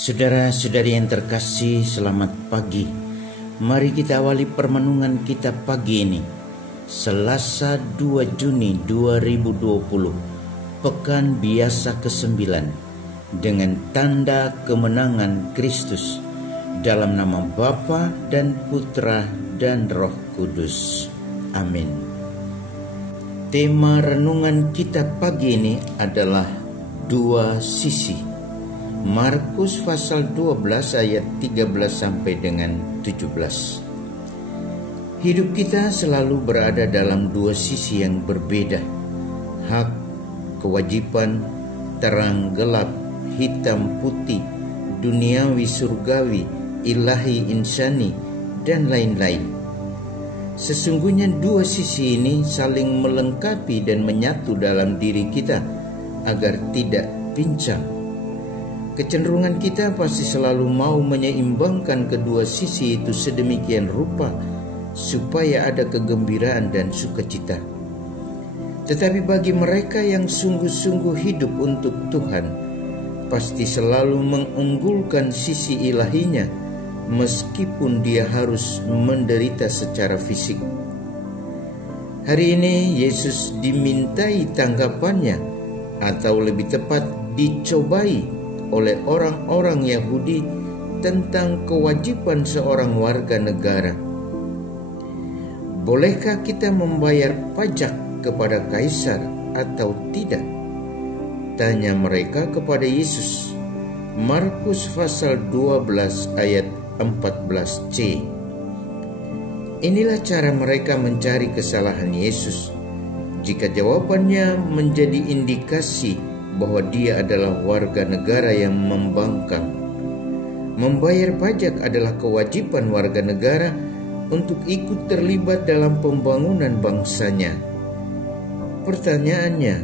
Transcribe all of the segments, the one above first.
Saudara-saudari yang terkasih, selamat pagi. Mari kita awali permenungan kita pagi ini, Selasa 2 Juni 2020, Pekan Biasa ke-9, dengan tanda kemenangan Kristus, dalam nama Bapa dan Putra dan Roh Kudus. Amin. Tema renungan kita pagi ini adalah dua sisi. Markus pasal 12 ayat 13 sampai dengan 17. Hidup kita selalu berada dalam dua sisi yang berbeda. Hak, kewajiban, terang gelap, hitam putih, duniawi surgawi, ilahi insani, dan lain-lain. Sesungguhnya dua sisi ini saling melengkapi dan menyatu dalam diri kita agar tidak pincang. Kecenderungan kita pasti selalu mau menyeimbangkan kedua sisi itu sedemikian rupa supaya ada kegembiraan dan sukacita. Tetapi bagi mereka yang sungguh-sungguh hidup untuk Tuhan, pasti selalu mengunggulkan sisi ilahinya meskipun dia harus menderita secara fisik. Hari ini Yesus dimintai tanggapannya, atau lebih tepat dicobai oleh orang-orang Yahudi tentang kewajiban seorang warga negara. Bolehkah kita membayar pajak kepada kaisar atau tidak? Tanya mereka kepada Yesus. Markus pasal 12 ayat 14c. Inilah cara mereka mencari kesalahan Yesus. Jika jawabannya menjadi indikasi bahwa dia adalah warga negara yang membangkang. Membayar pajak adalah kewajiban warga negara untuk ikut terlibat dalam pembangunan bangsanya. Pertanyaannya,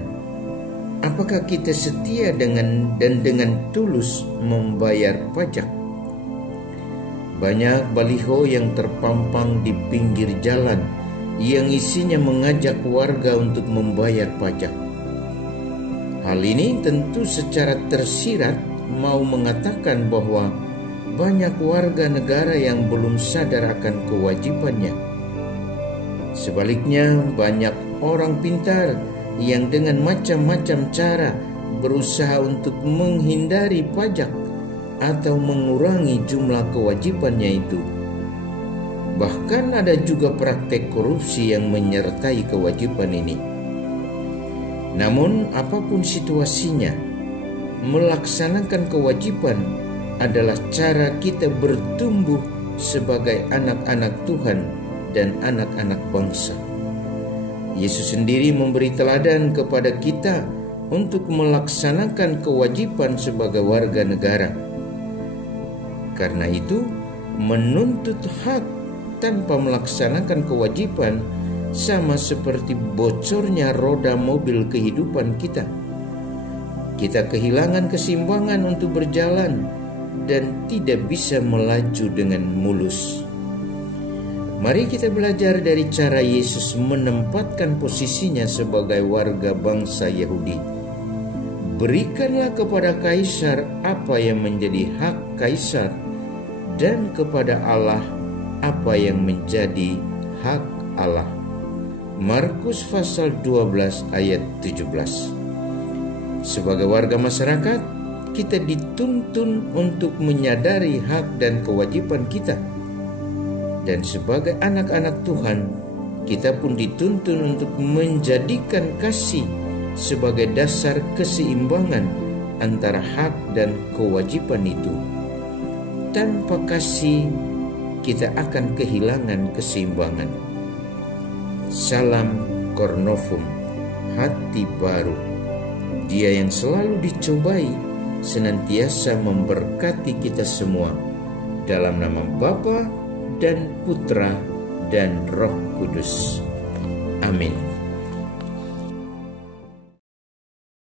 apakah kita setia dengan tulus membayar pajak? Banyak baliho yang terpampang di pinggir jalan yang isinya mengajak warga untuk membayar pajak. Hal ini tentu secara tersirat mau mengatakan bahwa banyak warga negara yang belum sadar akan kewajibannya. Sebaliknya, banyak orang pintar yang dengan macam-macam cara berusaha untuk menghindari pajak atau mengurangi jumlah kewajibannya itu. Bahkan ada juga praktek korupsi yang menyertai kewajiban ini. Namun apapun situasinya, melaksanakan kewajiban adalah cara kita bertumbuh sebagai anak-anak Tuhan dan anak-anak bangsa. Yesus sendiri memberi teladan kepada kita untuk melaksanakan kewajiban sebagai warga negara. Karena itu, menuntut hak tanpa melaksanakan kewajiban sama seperti bocornya roda mobil kehidupan kita. Kita kehilangan keseimbangan untuk berjalan dan tidak bisa melaju dengan mulus. Mari kita belajar dari cara Yesus menempatkan posisinya sebagai warga bangsa Yahudi. Berikanlah kepada kaisar apa yang menjadi hak kaisar, dan kepada Allah apa yang menjadi hak Allah. Markus pasal 12 ayat 17. Sebagai warga masyarakat, kita dituntun untuk menyadari hak dan kewajiban kita. Dan sebagai anak-anak Tuhan, kita pun dituntun untuk menjadikan kasih sebagai dasar keseimbangan antara hak dan kewajiban itu. Tanpa kasih, kita akan kehilangan keseimbangan. Salam Cornovum, hati baru. Dia yang selalu dicobai senantiasa memberkati kita semua, dalam nama Bapa dan Putra dan Roh Kudus. Amin.